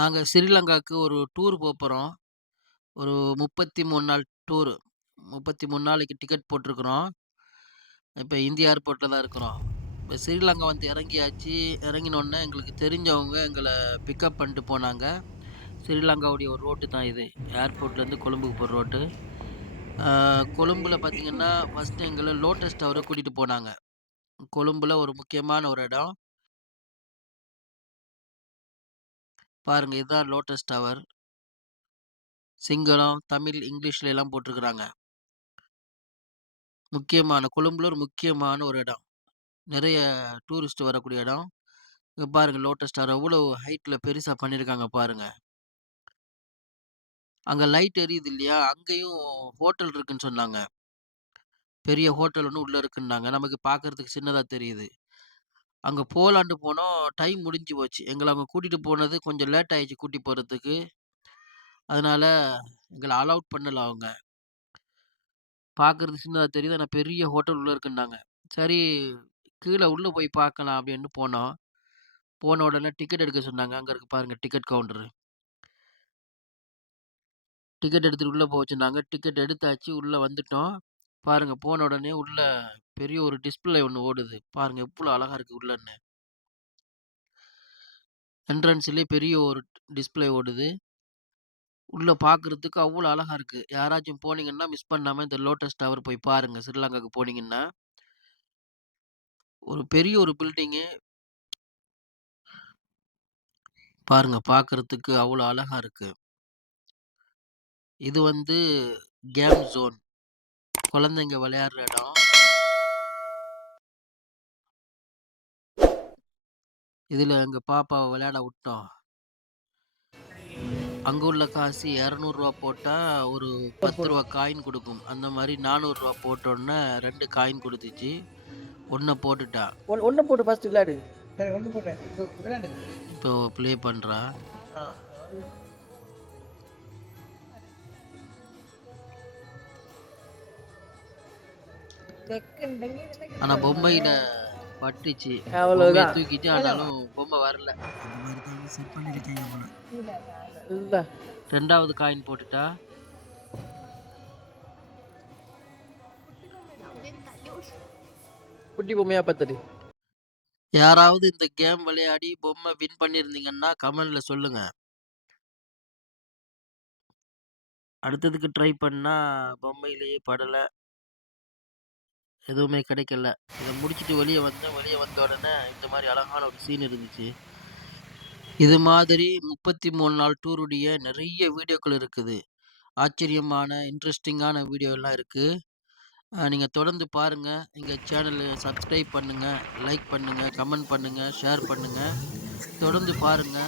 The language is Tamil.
நாங்க ஸ்ரீலங்காவுக்கு ஒரு டூர் போறோம். ஒரு 33 நாள் டூரு. 33 நாளைக்கு டிக்கெட் போட்டிருக்கிறோம். இப்ப இந்தியா ஏர்போர்ட்ல தான் இருக்கிறோம். இப்ப ஸ்ரீலங்கா வந்து இறங்கியாச்சு. இறங்கினோனே எங்களுக்கு தெரிஞ்சவங்க எங்கள பிக்கப் பண்ணிட்டு போனாங்க. ஸ்ரீலங்காவுடைய ஒரு ரோட்டு தான் இது. ஏர்போர்ட்லேருந்து கொழும்புக்கு போற ரோட்டு. கொழும்புல பார்த்தீங்கன்னா, ஃபர்ஸ்ட்டு எங்கள லோட்டஸ் டவருக்கு கூட்டிட்டு போனாங்க. கொழும்புல ஒரு முக்கியமான ஒரு இடம். பாருங்க இதுதான் லோட்டஸ் டவர். சிங்களம், தமிழ், இங்கிலீஷ்ல எல்லாம் போட்டிருக்கிறாங்க. கொழும்புல ஒரு முக்கியமான ஒரு இடம். நிறைய டூரிஸ்ட் வரக்கூடிய இடம். இங்க பாருங்க லோட்டஸ் டவர் எவ்வளோ ஹைட்ல பெருசா பண்ணியிருக்காங்க பாருங்க. அங்க லைட் எரியுது இல்லையா? அங்கேயும் ஹோட்டல் இருக்குன்னு சொன்னாங்க. பெரிய ஹோட்டல் ஒண்ணு உள்ள இருக்குன்னாங்க. நமக்கு பார்க்கறதுக்கு சின்னதா தெரியுது. அங்க போலான்ட்டு போனோம். டைம் முடிஞ்சு போச்சு. எங்கள அவங்க கூட்டிட்டு போனது கொஞ்சம் லேட் ஆயிடுச்சு கூட்டி போறதுக்கு. அதனால எங்கள அலவுட் பண்ணல அவங்க. பார்க்கறதுக்கு சின்னதா தெரியுது. ஆனா பெரிய ஹோட்டல் உள்ள இருக்குன்னாங்க. சரி கீழ உள்ள போய் பார்க்கலாம் அப்படின்னு போனோம். போன உடனே டிக்கெட் எடுக்க சொன்னாங்க. அங்க இருக்கு பாருங்க டிக்கெட் கவுண்டரு. டிக்கெட் எடுத்துட்டு உள்ள போ வச்சிருந்தாங்க. டிக்கெட் எடுத்தாச்சு. உள்ள வந்துட்டோம். பாருங்க போன உடனே உள்ள பெரிய ஒரு டிஸ்ப்ளே ஒண்ணு ஓடுது. பாருங்க எவ்வளோ அழகா இருக்கு உள்ளன்னு. என்ட்ரன்ஸ்லயே பெரிய ஒரு டிஸ்ப்ளே ஓடுது. உள்ள பார்க்கறதுக்கு அவ்வளோ அழகா இருக்கு. யாராச்சும் போனீங்கன்னா மிஸ் பண்ணாம இந்த லோட்டஸ் டவர் போய் பாருங்க. ஸ்ரீலங்காக்கு போனீங்கன்னா. ஒரு பெரிய ஒரு பில்டிங்கு. பாருங்க பார்க்கறதுக்கு அவ்வளோ அழகா இருக்கு. இது வந்து கேம் ஜோன். குழந்தைங்க விளையாடுற இடம். இதுல எங்க பாப்பாவ விளையாட விட்டோம். அங்க உள்ள காசு ரூ. 200 போட்டா ஒரு ரூ. போடு, போடு. 10 காயின் குடுக்கும். அந்த மாரி ரூ. 400 போட்டோன்னே 2 காயின் குடுத்துச்சு. 1 போட்டுட்டா. ஒண்ணு போட்டு ஃபர்ஸ்ட் விளையாடு. சரி, ஒண்ணு போட்டேன். இப்போ விளையாடு. இப்போ ப்ளே பண்றா. ஆ. ஆனா பொம்மையில பட்டுச்சு. பொம்மைய அவ்வளவுதான். தூக்கிட்டு ஆனாலும் பொம்மை வரல. அந்த மாரி தான் செட் பண்ணிருக்கீங்க போல. இல்ல. 2வது காயின் போட்டுட்டா. குட்டி பொம்மையா பாத்துடு. யாராவது இந்த கேம் விளையாடி பொம்மை வின் பண்ணியிருந்தீங்கன்னா கமெண்ட்ல சொல்லுங்க. அடுத்ததுக்கு ட்ரை பண்ணா பொம்மையிலேயே படல. எதுவுமே கிடைக்கல. இத முடிச்சுட்டு வெளிய வந்தேன். வெளிய வந்த உடனே இந்த மாரி அழகான ஒரு சீன் இருந்துச்சு. இது மாதிரி 33 நாள் டூருடைய நெறைய வீடியோக்கள் இருக்குது. ஆச்சரியமான, இன்ட்ரஸ்டிங்கான வீடியோலாம் இருக்கு. நீங்க தொடர்ந்து பாருங்க. எங்க சேனல சப்ஸ்கிரைப் பண்ணுங்க, லைக் பண்ணுங்க, கமெண்ட் பண்ணுங்க, ஷேர் பண்ணுங்க. தொடர்ந்து பாருங்க.